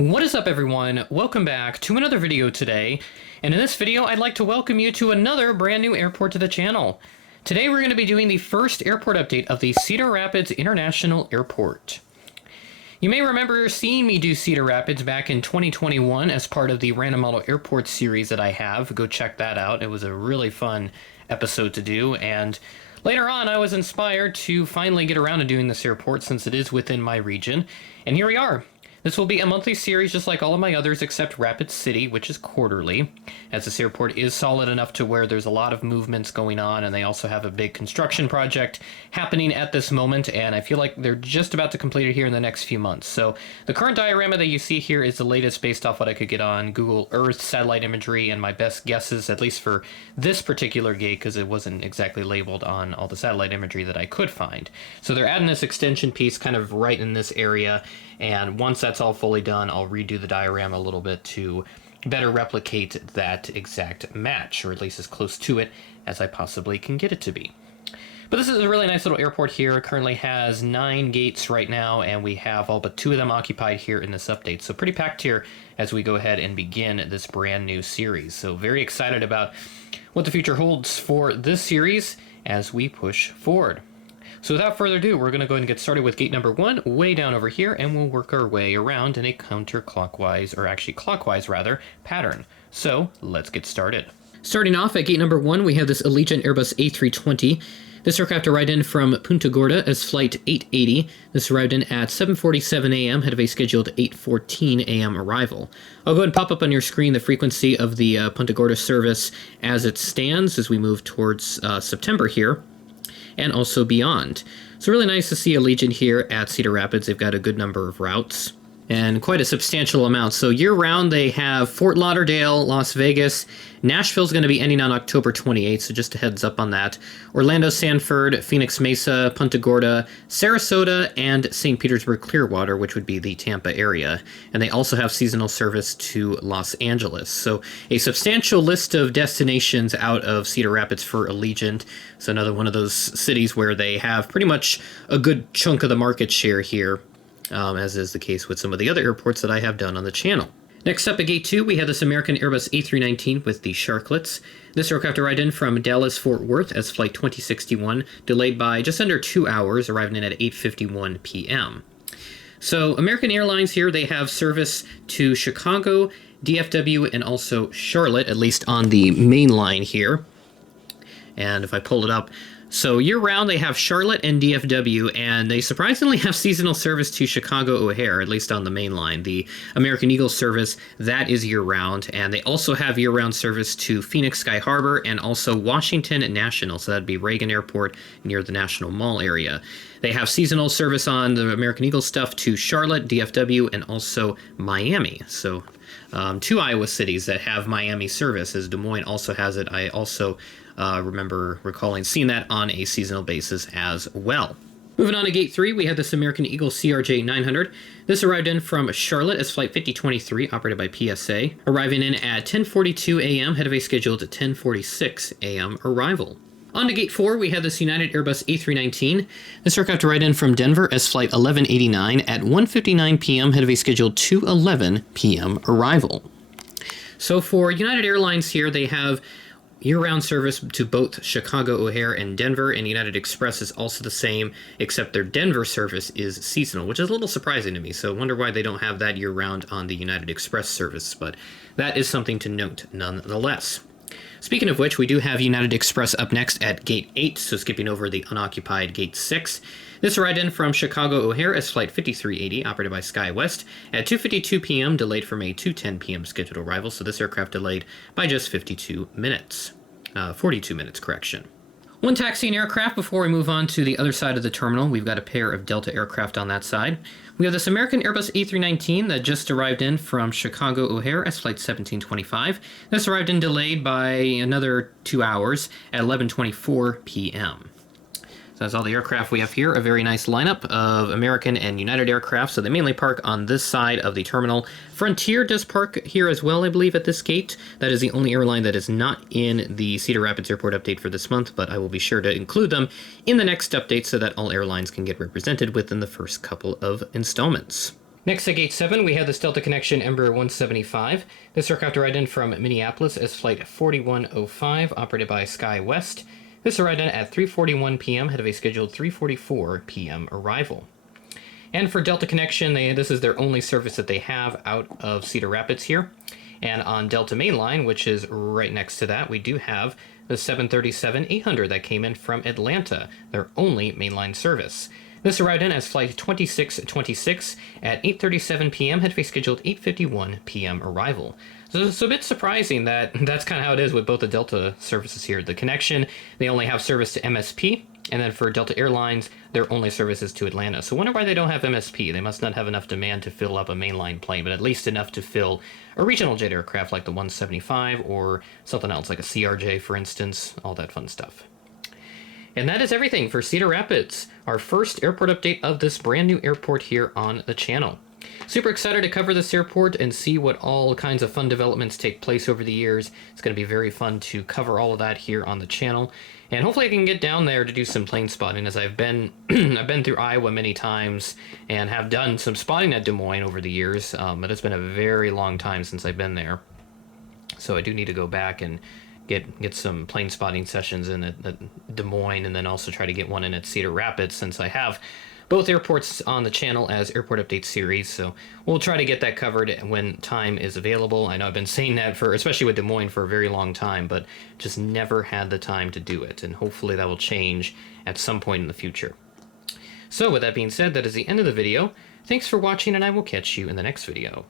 What is up, everyone? Welcome back to another video today, and in this video I'd like to welcome you to another brand new airport to the channel. Today we're going to be doing the first airport update of the Cedar Rapids International Airport. You may remember seeing me do Cedar Rapids back in 2021 as part of the Random Model Airport series that I have. Go check that out. It was a really fun episode to do, and later on I was inspired to finally get around to doing this airport since it is within my region, and here we are. This will be a monthly series just like all of my others except Rapid City, which is quarterly, as this airport is solid enough to where there's a lot of movements going on, and they also have a big construction project happening at this moment, and I feel like they're just about to complete it here in the next few months. So the current diorama that you see here is the latest based off what I could get on Google Earth satellite imagery, and my best guesses, at least for this particular gate, because it wasn't exactly labeled on all the satellite imagery that I could find. So they're adding this extension piece kind of right in this area, and once that's all fully done, I'll redo the diorama a little bit to better replicate that exact match, or at least as close to it as I possibly can get it to be. But this is a really nice little airport here. It currently has 9 gates right now, and we have all but 2 of them occupied here in this update. So pretty packed here as we go ahead and begin this brand new series. So very excited about what the future holds for this series as we push forward. So without further ado, we're going to go ahead and get started with gate number 1 way down over here, and we'll work our way around in a counterclockwise, or actually clockwise rather, pattern. So let's get started. Starting off at gate number 1, we have this Allegiant Airbus A320. This aircraft arrived in from Punta Gorda as flight 880. This arrived in at 7:47 a.m., had of a scheduled 8:14 a.m. arrival. I'll go ahead and pop up on your screen the frequency of the Punta Gorda service as it stands as we move towards September here, and also beyond. So really nice to see Allegiant here at Cedar Rapids. They've got a good number of routes and quite a substantial amount. So year-round they have Fort Lauderdale, Las Vegas. Nashville's going to be ending on October 28th, so just a heads up on that. Orlando, Sanford, Phoenix Mesa, Punta Gorda, Sarasota, and St. Petersburg Clearwater, which would be the Tampa area. And they also have seasonal service to Los Angeles. So a substantial list of destinations out of Cedar Rapids for Allegiant. So another one of those cities where they have pretty much a good chunk of the market share here, as is the case with some of the other airports that I have done on the channel. Next up at gate 2, we have this American Airbus A319 with the Sharklets. This aircraft arrived in from Dallas-Fort Worth as flight 2061, delayed by just under 2 hours, arriving in at 8:51 p.m. So American Airlines here, they have service to Chicago, DFW, and also Charlotte, at least on the main line here. And if I pull it up, so year-round they have Charlotte and DFW, and they surprisingly have seasonal service to Chicago O'Hare, at least on the main line. The American Eagle service, that is year-round, and they also have year-round service to Phoenix Sky Harbor and also Washington National, so that'd be Reagan Airport near the National Mall area. They have seasonal service on the American Eagle stuff to Charlotte, DFW, and also Miami. So 2 Iowa cities that have Miami service, as Des Moines also has it. I also remember recalling seeing that on a seasonal basis as well. Moving on to gate 3, we have this American Eagle CRJ 900. This arrived in from Charlotte as flight 5023, operated by PSA, arriving in at 10:42 a.m., head of a scheduled 10:46 a.m. arrival. On to gate 4, we have this United Airbus A319. This aircraft arrived in from Denver as flight 1189 at 1:59 p.m., head of a scheduled 2:11 p.m. arrival. So for United Airlines here, they have year-round service to both Chicago O'Hare and Denver, and United Express is also the same, except their Denver service is seasonal, which is a little surprising to me, so I wonder why they don't have that year-round on the United Express service, but that is something to note nonetheless. Speaking of which, we do have United Express up next at gate 8, so skipping over the unoccupied gate 6. This arrived in from Chicago O'Hare as flight 5380, operated by SkyWest, at 2:52 p.m., delayed from a 2:10 p.m. scheduled arrival, so this aircraft delayed by just 52 minutes. 42 minutes, correction. One taxiing aircraft before we move on to the other side of the terminal. We've got a pair of Delta aircraft on that side. We have this American Airbus A319 that just arrived in from Chicago O'Hare as flight 1725. This arrived in delayed by another 2 hours at 11:24 p.m. So that's all the aircraft we have here. A very nice lineup of American and United aircraft. So they mainly park on this side of the terminal. Frontier does park here as well, I believe, at this gate. That is the only airline that is not in the Cedar Rapids Airport update for this month, but I will be sure to include them in the next update so that all airlines can get represented within the first couple of installments. Next at Gate 7, we have this Delta Connection Embraer 175. This aircraft arrived in from Minneapolis as Flight 4105, operated by SkyWest. This arrived in at 3:41 p.m., ahead of a scheduled 3:44 p.m. arrival. And for Delta Connection, this is their only service that they have out of Cedar Rapids here. And on Delta Mainline, which is right next to that, we do have the 737-800 that came in from Atlanta, their only mainline service. This arrived in as Flight 2626 at 8:37 p.m., had a scheduled 8:51 p.m. arrival. So it's a bit surprising that that's kind of how it is with both the Delta services here. The Connection, they only have service to MSP, and then for Delta Airlines, their only service is to Atlanta. So I wonder why they don't have MSP. They must not have enough demand to fill up a mainline plane, but at least enough to fill a regional jet aircraft like the 175 or something else like a CRJ, for instance, all that fun stuff. And that is everything for Cedar Rapids, our first airport update of this brand new airport here on the channel. Super excited to cover this airport and see what all kinds of fun developments take place over the years. It's going to be very fun to cover all of that here on the channel. And hopefully I can get down there to do some plane spotting, as I've been I've been through Iowa many times and have done some spotting at Des Moines over the years, but it's been a very long time since I've been there. So I do need to go back and get some plane spotting sessions in at Des Moines, and then also try to get one in at Cedar Rapids, since I have both airports on the channel as airport update series. So we'll try to get that covered when time is available. I know I've been saying that for, especially with Des Moines, for a very long time, but just never had the time to do it, and hopefully that will change at some point in the future. So with that being said, that is the end of the video. Thanks for watching, and I will catch you in the next video.